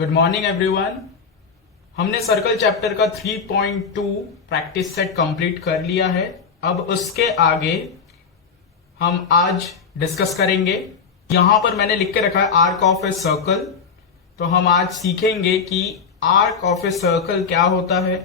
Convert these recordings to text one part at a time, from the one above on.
Good morning everyone. हमने circle chapter का 3.2 practice set complete कर लिया है। अब उसके आगे हम आज डिस्कस करेंगे। यहां पर मैंने लिख के रखा है आर्क ऑफ ए सर्कल। तो हम आज सीखेंगे कि आर्क ऑफ ए सर्कल क्या होता है,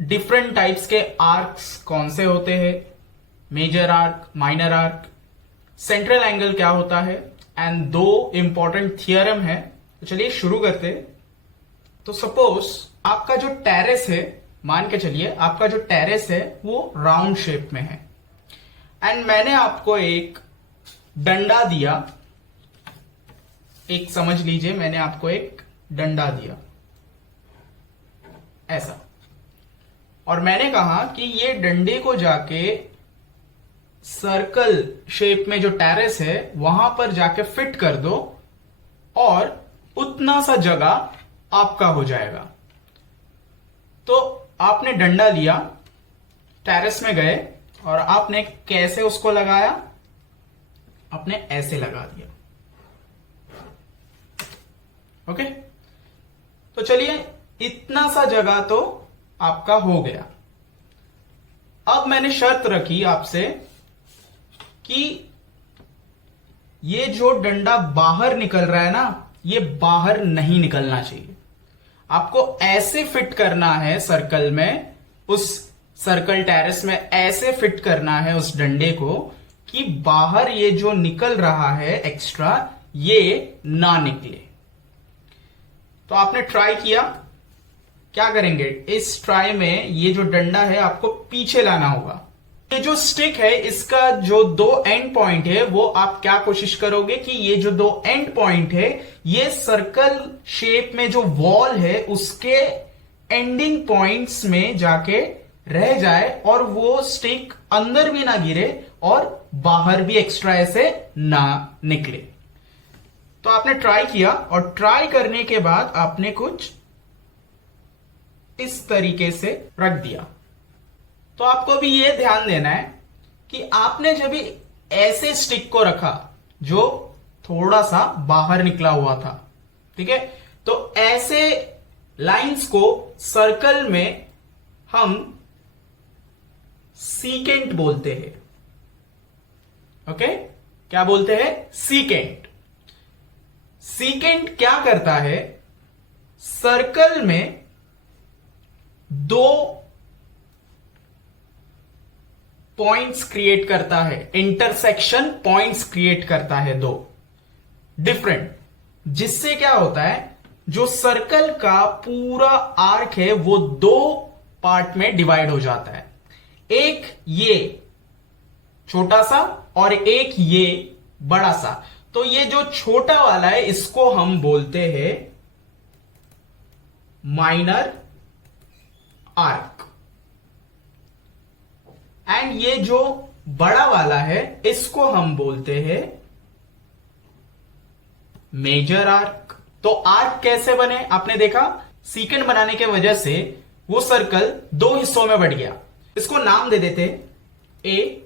डिफरेंट टाइप्स के आर्क्स कौन से होते हैं, major arc, minor arc, central angle क्या होता है, एंड दो इंपॉर्टेंट थियरम है। तो चलिए शुरू करते हैं। तो सपोज आपका जो टेरेस है, मान के चलिए आपका जो टेरेस है वो राउंड शेप में है एंड मैंने आपको एक डंडा दिया। एक समझ लीजिए मैंने आपको एक डंडा दिया ऐसा, और मैंने कहा कि ये डंडे को जाके सर्कल शेप में जो टेरेस है वहां पर जाके फिट कर दो और उतना सा जगह आपका हो जाएगा। तो आपने डंडा लिया, टेरेस में गए और आपने कैसे उसको लगाया, आपने ऐसे लगा दिया। ओके, तो चलिए इतना सा जगह तो आपका हो गया। अब मैंने शर्त रखी आपसे कि ये जो डंडा बाहर निकल रहा है ना, ये बाहर नहीं निकलना चाहिए। आपको ऐसे फिट करना है सर्कल में, उस सर्कल टेरेस में ऐसे फिट करना है उस डंडे को कि बाहर ये जो निकल रहा है एक्स्ट्रा, ये ना निकले। तो आपने ट्राई किया, क्या करेंगे, इस ट्राई में ये जो डंडा है आपको पीछे लाना होगा। ये जो स्टिक है इसका जो दो एंड पॉइंट है वो आप क्या कोशिश करोगे कि ये जो दो एंड पॉइंट है ये सर्कल शेप में जो वॉल है उसके एंडिंग पॉइंट्स में जाके रह जाए और वो स्टिक अंदर भी ना गिरे और बाहर भी एक्स्ट्रा ऐसे ना निकले। तो आपने ट्राई किया और ट्राई करने के बाद आपने कुछ इस तरीके से रख दिया। तो आपको भी ये ध्यान देना है कि आपने जब भी ऐसे स्टिक को रखा जो थोड़ा सा बाहर निकला हुआ था, ठीक है, तो ऐसे लाइंस को सर्कल में हम सीकेंट बोलते हैं। ओके, क्या बोलते हैं, सीकेंट। सीकेंट क्या करता है, सर्कल में दो पॉइंट्स क्रिएट करता है, इंटरसेक्शन पॉइंट्स क्रिएट करता है दो डिफरेंट, जिससे क्या होता है, जो सर्कल का पूरा आर्क है वो दो पार्ट में डिवाइड हो जाता है। एक ये छोटा सा और एक ये बड़ा सा। तो ये जो छोटा वाला है इसको हम बोलते हैं माइनर आर्क, एंड ये जो बड़ा वाला है इसको हम बोलते हैं मेजर आर्क। तो आर्क कैसे बने, आपने देखा, सीकेंट बनाने के वजह से वो सर्कल दो हिस्सों में बढ़ गया। इसको नाम दे देते ए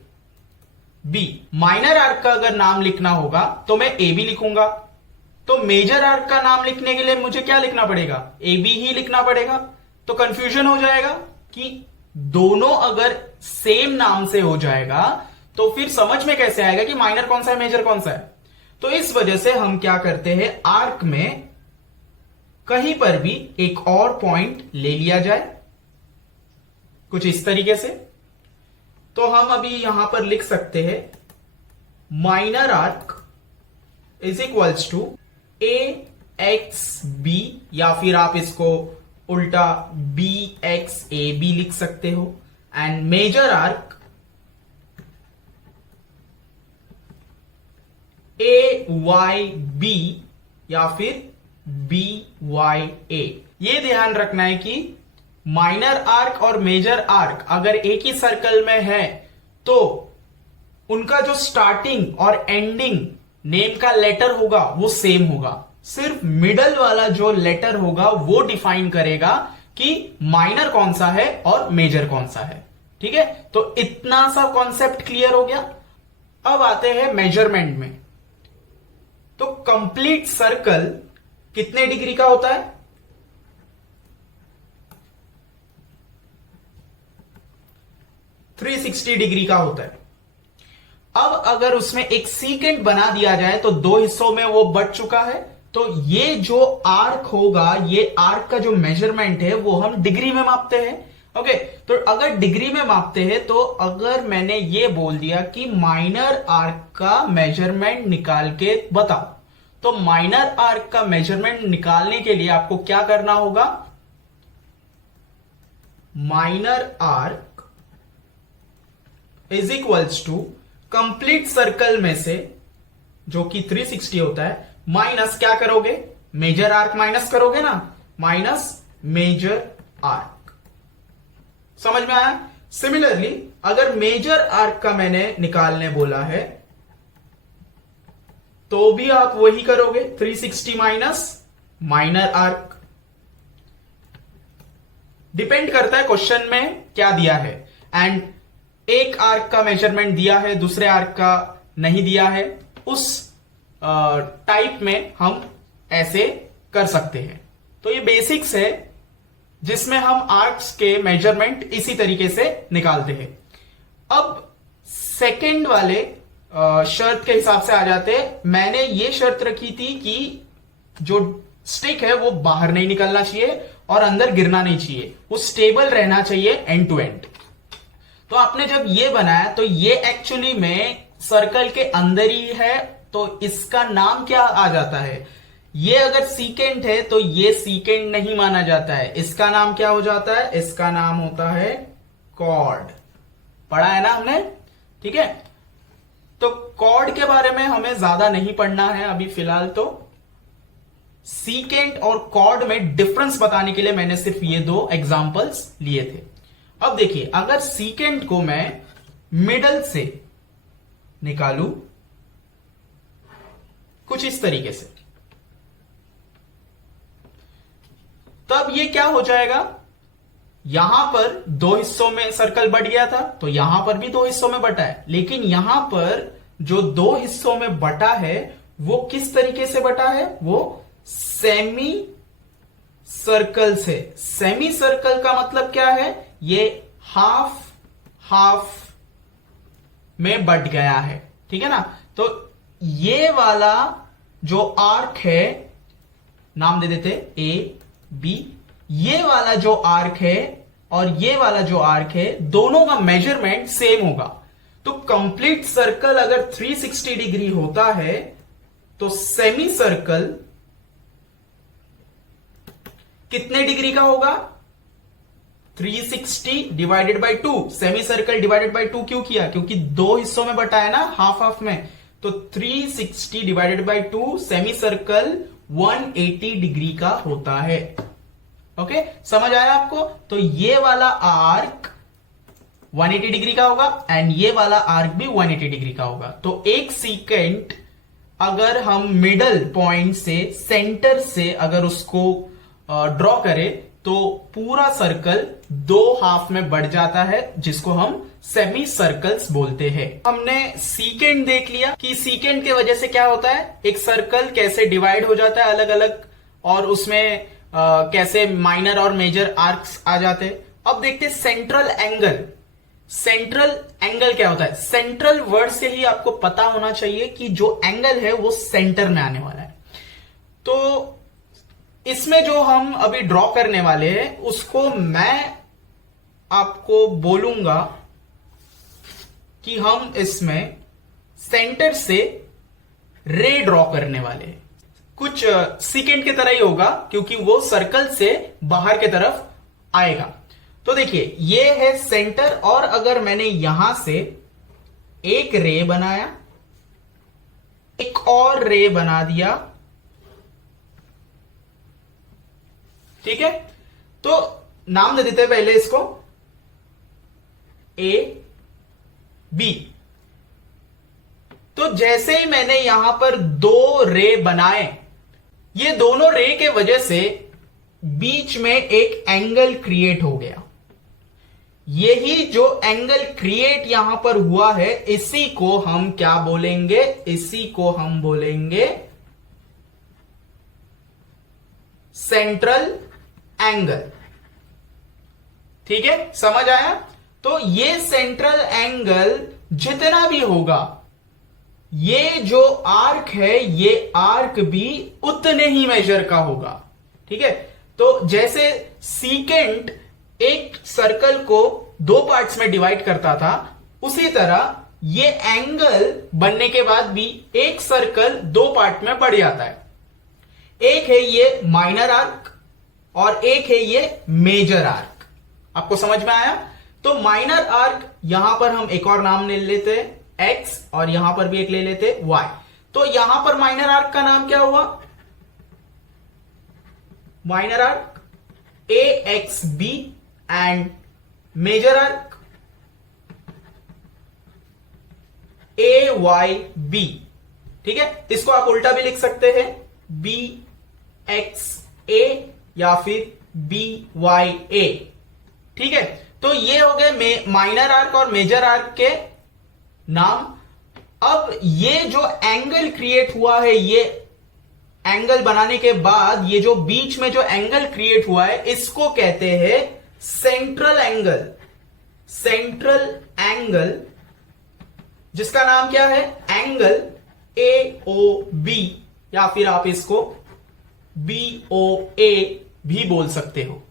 बी। माइनर आर्क का अगर नाम लिखना होगा तो मैं ए बी लिखूंगा। तो मेजर आर्क का नाम लिखने के लिए मुझे क्या लिखना पड़ेगा, ए बी ही लिखना पड़ेगा। तो कंफ्यूजन हो जाएगा कि दोनों अगर सेम नाम से हो जाएगा तो फिर समझ में कैसे आएगा कि माइनर कौन सा है, मेजर कौन सा है। तो इस वजह से हम क्या करते हैं, आर्क में कहीं पर भी एक और पॉइंट ले लिया जाए, कुछ इस तरीके से। तो हम अभी यहां पर लिख सकते हैं minor arc is equals to A X B, या फिर आप इसको उल्टा बी एक्स ए बी लिख सकते हो, and major arc A Y B या फिर बी वाई ए। ये ध्यान रखना है कि माइनर आर्क और मेजर आर्क अगर एक ही सर्कल में है तो उनका जो स्टार्टिंग और एंडिंग नेम का लेटर होगा वो सेम होगा। सिर्फ मिडल वाला जो लेटर होगा वो डिफाइन करेगा कि माइनर कौन सा है और मेजर कौन सा है। ठीक है, तो इतना सा कॉन्सेप्ट क्लियर हो गया। अब आते हैं मेजरमेंट में। तो कंप्लीट सर्कल कितने डिग्री का होता है, 360 डिग्री का होता है। अब अगर उसमें एक सीकेंट बना दिया जाए तो दो हिस्सों में वो बट चुका है, तो ये जो आर्क होगा, ये आर्क का जो मेजरमेंट है वो हम डिग्री में मापते हैं। ओके, तो अगर डिग्री में मापते हैं तो अगर मैंने ये बोल दिया कि माइनर आर्क का मेजरमेंट निकाल के बताओ, तो माइनर आर्क का मेजरमेंट निकालने के लिए आपको क्या करना होगा, minor arc is equals to complete circle में से जो कि 360 होता है माइनस क्या करोगे, मेजर आर्क माइनस करोगे ना, माइनस मेजर आर्क। समझ में आया? सिमिलरली अगर मेजर आर्क का मैंने निकालने बोला है तो भी आप वही करोगे, 360 माइनस माइनर आर्क। डिपेंड करता है क्वेश्चन में क्या दिया है, एंड एक आर्क का मेजरमेंट दिया है, दूसरे आर्क का नहीं दिया है, उस टाइप में हम ऐसे कर सकते हैं। तो ये बेसिक्स है जिसमें हम आर्क्स के मेजरमेंट इसी तरीके से निकालते हैं। अब सेकंड वाले शर्त के हिसाब से आ जाते हैं। मैंने ये शर्त रखी थी कि जो स्टिक है वो बाहर नहीं निकलना चाहिए और अंदर गिरना नहीं चाहिए, वो स्टेबल रहना चाहिए एंड टू एंड। तो आपने जब ये बनाया तो ये एक्चुअली में सर्कल के अंदर ही है, तो इसका नाम क्या आ जाता है, ये अगर सीकेंट है तो ये सीकेंट नहीं माना जाता है, इसका नाम क्या हो जाता है, इसका नाम होता है कॉर्ड। पढ़ा है ना हमने? ठीक है, तो कॉर्ड के बारे में हमें ज्यादा नहीं पढ़ना है अभी फिलहाल। तो सीकेंट और कॉर्ड में डिफरेंस बताने के लिए मैंने सिर्फ ये दो एग्जांपल्स लिए थे। अब देखिए, अगर सीकेंट को मैं मिडल से निकालूं कुछ इस तरीके से, तब ये क्या हो जाएगा, यहां पर दो हिस्सों में सर्कल बट गया था तो यहां पर भी दो हिस्सों में बटा है, लेकिन यहां पर जो दो हिस्सों में बटा है वो किस तरीके से बटा है, वो सेमी सर्कल से। सेमी सर्कल का मतलब क्या है, ये हाफ हाफ में बट गया है, ठीक है ना। तो ये वाला जो आर्क है, नाम दे देते ए बी, ये वाला जो आर्क है और ये वाला जो आर्क है, दोनों का मेजरमेंट सेम होगा। तो कंप्लीट सर्कल अगर 360 डिग्री होता है तो सेमी सर्कल कितने डिग्री का होगा, 360 divided by 2। Semi circle divided by 2 क्यों किया, क्योंकि दो हिस्सों में बटा है ना, हाफ हाफ में। तो 360 divided by 2, semi circle 180 degree का होता है। ओके, समझ आया आपको? तो ये वाला आर्क 180 डिग्री का होगा एंड ये वाला आर्क भी 180 डिग्री का होगा। तो एक सीकेंट अगर हम मिडल पॉइंट से, सेंटर से अगर उसको ड्रॉ करें तो पूरा सर्कल दो हाफ में बढ़ जाता है, जिसको हम सेमी सर्कल्स बोलते हैं। हमने सीकेंट देख लिया कि सीकेंट के वजह से क्या होता है, एक सर्कल कैसे डिवाइड हो जाता है अलग अलग, और उसमें कैसे माइनर और मेजर आर्क्स आ जाते हैं। अब देखते हैं सेंट्रल एंगल। सेंट्रल एंगल क्या होता है, सेंट्रल वर्ड से ही आपको पता होना चाहिए कि जो एंगल है वो सेंटर में आने वाला है। तो इसमें जो हम अभी ड्रॉ करने वाले हैं उसको मैं आपको बोलूंगा कि हम इसमें सेंटर से रे ड्रॉ करने वाले हैं। कुछ सीकेंट की तरह ही होगा क्योंकि वो सर्कल से बाहर की तरफ आएगा। तो देखिए, ये है सेंटर, और अगर मैंने यहां से एक रे बनाया, एक और रे बना दिया, ठीक है, तो नाम दे देते हैं पहले इसको ए बी। तो जैसे ही मैंने यहां पर दो रे बनाए, ये दोनों रे के वजह से बीच में एक एंगल क्रिएट हो गया। यही जो एंगल क्रिएट यहां पर हुआ है, इसी को हम क्या बोलेंगे, इसी को हम बोलेंगे सेंट्रल एंगल। ठीक है, समझ आया? तो ये सेंट्रल एंगल जितना भी होगा, ये जो आर्क है ये आर्क भी उतने ही मेजर का होगा। ठीक है, तो जैसे सीकेंट एक सर्कल को दो पार्ट्स में डिवाइड करता था, उसी तरह ये एंगल बनने के बाद भी एक सर्कल दो पार्ट में बढ़ जाता है। एक है ये माइनर आर्क और एक है ये मेजर आर्क। आपको समझ में आया? तो माइनर आर्क यहां पर हम एक और नाम ले लेते हैं एक्स, और यहां पर भी एक ले लेते हैं वाई। तो यहां पर माइनर आर्क का नाम क्या हुआ? Minor arc A X B and major arc A Y B. ठीक है, इसको आप उल्टा भी लिख सकते हैं, बी एक्स ए या फिर बी वाई ए। ठीक है, तो ये हो गए माइनर आर्क और मेजर आर्क के नाम। अब ये जो एंगल क्रिएट हुआ है, ये एंगल बनाने के बाद ये जो बीच में जो एंगल क्रिएट हुआ है, इसको कहते हैं सेंट्रल एंगल। सेंट्रल एंगल जिसका नाम क्या है? एंगल ए ओ बी, या फिर आप इसको बी ओ ए भी बोल सकते हो।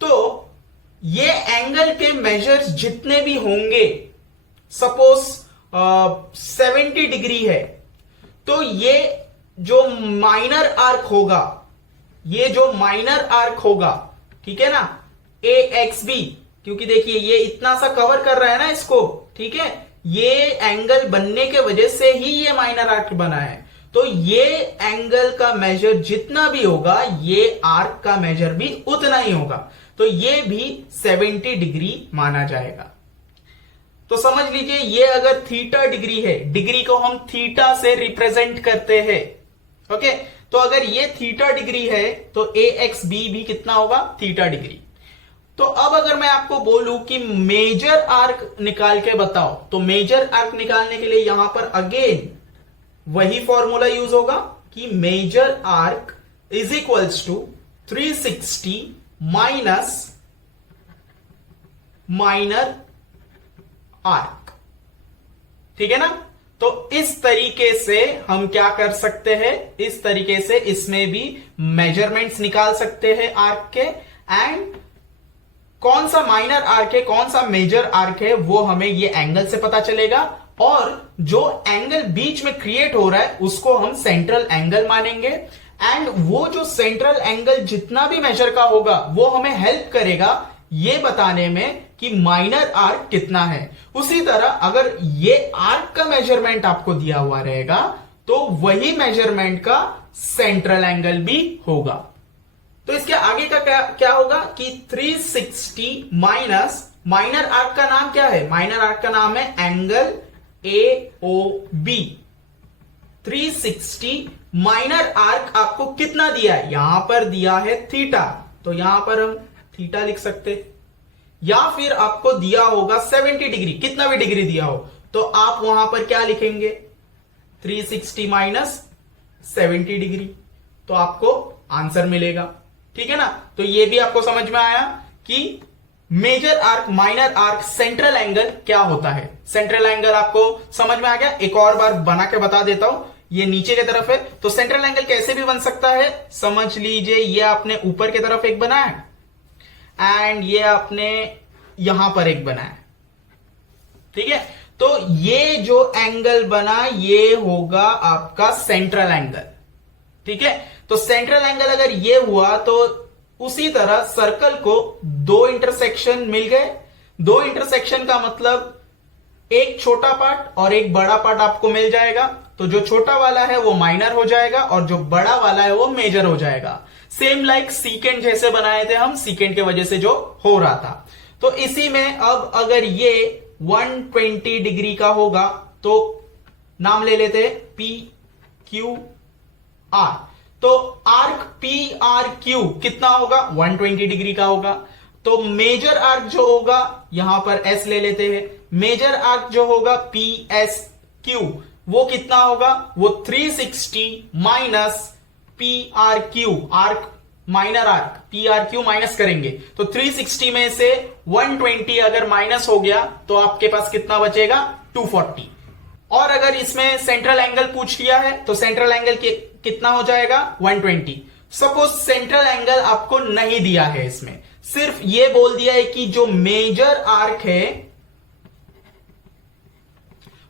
तो ये एंगल के मेजर्स जितने भी होंगे, सपोज 70 डिग्री है, तो ये जो माइनर आर्क होगा, ये जो माइनर आर्क होगा, ठीक है ना, ए एक्स बी, क्योंकि देखिए ये इतना सा कवर कर रहा है ना इसको। ठीक है, ये एंगल बनने के वजह से ही ये माइनर आर्क बना है। तो ये एंगल का मेजर जितना भी होगा, ये आर्क का मेजर भी उतना ही होगा। तो ये भी 70 डिग्री माना जाएगा। तो समझ लीजिए, ये अगर थीटा डिग्री है, डिग्री को हम थीटा से रिप्रेजेंट करते हैं। ओके, तो अगर ये थीटा डिग्री है तो ए एक्स बी भी कितना होगा? Theta degree. तो अब अगर मैं आपको बोलूं कि मेजर आर्क निकाल के बताओ, तो मेजर आर्क निकालने के लिए यहां पर अगेन वही फॉर्मूला यूज होगा कि major arc is equals to 360 minus minor arc. ठीक है ना? तो इस तरीके से हम क्या कर सकते हैं, इस तरीके से इसमें भी मेजरमेंट्स निकाल सकते हैं आर्क के, एंड कौन सा माइनर आर्क है कौन सा मेजर आर्क है वो हमें ये एंगल से पता चलेगा, और जो एंगल बीच में क्रिएट हो रहा है उसको हम सेंट्रल एंगल मानेंगे। एंड वो जो सेंट्रल एंगल जितना भी मेजर का होगा वो हमें हेल्प करेगा ये बताने में कि माइनर आर्क कितना है। उसी तरह अगर ये आर्क का मेजरमेंट आपको दिया हुआ रहेगा तो वही मेजरमेंट का सेंट्रल एंगल भी होगा। तो इसके आगे का क्या होगा कि 360 माइनस माइनर आर्क का नाम क्या है? माइनर आर्क का नाम है angle A O B. 360 minor arc आपको कितना दिया है? यहां पर दिया है थीटा, तो यहां पर हम थीटा लिख सकते, या फिर आपको दिया होगा 70 डिग्री, कितना भी डिग्री दिया हो तो आप वहां पर क्या लिखेंगे? 360 माइनस 70 डिग्री, तो आपको आंसर मिलेगा। ठीक है ना? तो ये भी आपको समझ में आया कि major arc, minor arc, central angle क्या होता है। सेंट्रल एंगल आपको समझ में आ गया। एक और बार बना के बता देता हूं, ये नीचे की तरफ है, तो सेंट्रल एंगल कैसे भी बन सकता है, समझ लीजिए ये आपने ऊपर की तरफ एक बनाया एंड ये आपने यहां पर एक बनाया। ठीक है, तो ये जो एंगल बना ये होगा आपका सेंट्रल एंगल। ठीक है, तो सेंट्रल एंगल अगर ये हुआ तो उसी तरह सर्कल को दो इंटरसेक्शन मिल गए। दो इंटरसेक्शन का मतलब एक छोटा पार्ट और एक बड़ा पार्ट आपको मिल जाएगा। तो जो छोटा वाला है वो माइनर हो जाएगा और जो बड़ा वाला है वो मेजर हो जाएगा। सेम लाइक सीकेंट जैसे बनाए थे हम, सीकेंट के वजह से जो हो रहा था। तो इसी में अब अगर ये 120 डिग्री का होगा तो नाम ले लेते हैं पी क्यू आर। तो आर्क पी आर क्यू कितना होगा? 120 डिग्री का होगा। तो मेजर आर्क जो होगा यहां पर एस ले लेते हैं, मेजर आर्क जो होगा पी एस क्यू वो कितना होगा? वो 360 minus P R Q, arc minor arc P R Q minus करेंगे तो 360 में से 120 अगर माइनस हो गया तो आपके पास कितना बचेगा 240। और अगर इसमें सेंट्रल एंगल पूछ लिया है तो सेंट्रल एंगल कितना हो जाएगा 120। सपोज सेंट्रल एंगल आपको नहीं दिया है, इसमें सिर्फ ये बोल दिया है कि जो मेजर आर्क है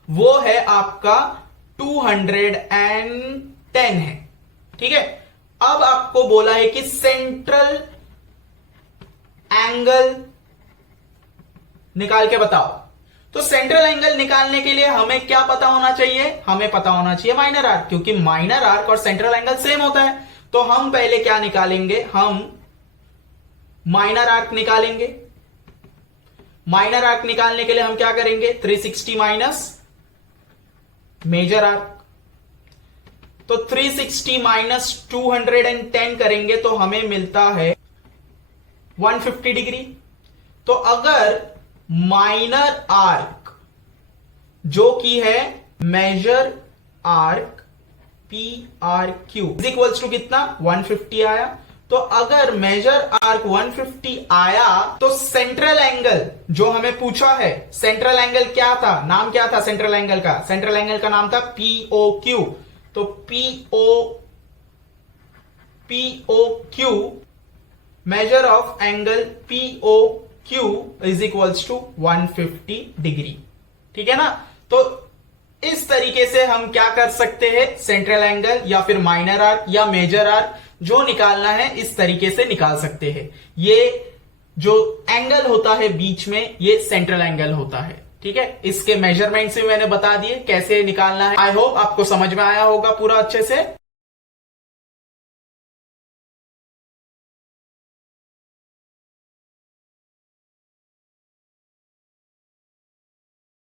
वो है आपका 210 है। ठीक है, अब आपको बोला है कि सेंट्रल एंगल निकाल के बताओ। तो सेंट्रल एंगल निकालने के लिए हमें क्या पता होना चाहिए, हमें पता होना चाहिए माइनर आर्क, क्योंकि माइनर आर्क और सेंट्रल एंगल सेम होता है। तो हम पहले क्या निकालेंगे, हम माइनर आर्क निकालेंगे। माइनर आर्क निकालने के लिए हम क्या करेंगे 360 माइनस मेजर आर्क। तो 360 माइनस 210 करेंगे तो हमें मिलता है 150 डिग्री। तो अगर माइनर आर्क जो कि है major arc P R Q is equals to कितना 150 आया। तो अगर मेजर आर्क 150 आया तो सेंट्रल एंगल जो हमें पूछा है, सेंट्रल एंगल क्या था, नाम क्या था सेंट्रल एंगल का, सेंट्रल एंगल का नाम था पीओ क्यू। तो P O Q measure of angle P O Q is equals to 150 degree. ठीक है ना। तो इस तरीके से हम क्या कर सकते हैं, सेंट्रल एंगल या फिर माइनर आर्क या मेजर आर्क जो निकालना है इस तरीके से निकाल सकते हैं। ये जो एंगल होता है बीच में ये सेंट्रल एंगल होता है। ठीक है, इसके मेजरमेंट्स भी मैंने बता दिए कैसे निकालना है। आई होप आपको समझ में आया होगा पूरा अच्छे से।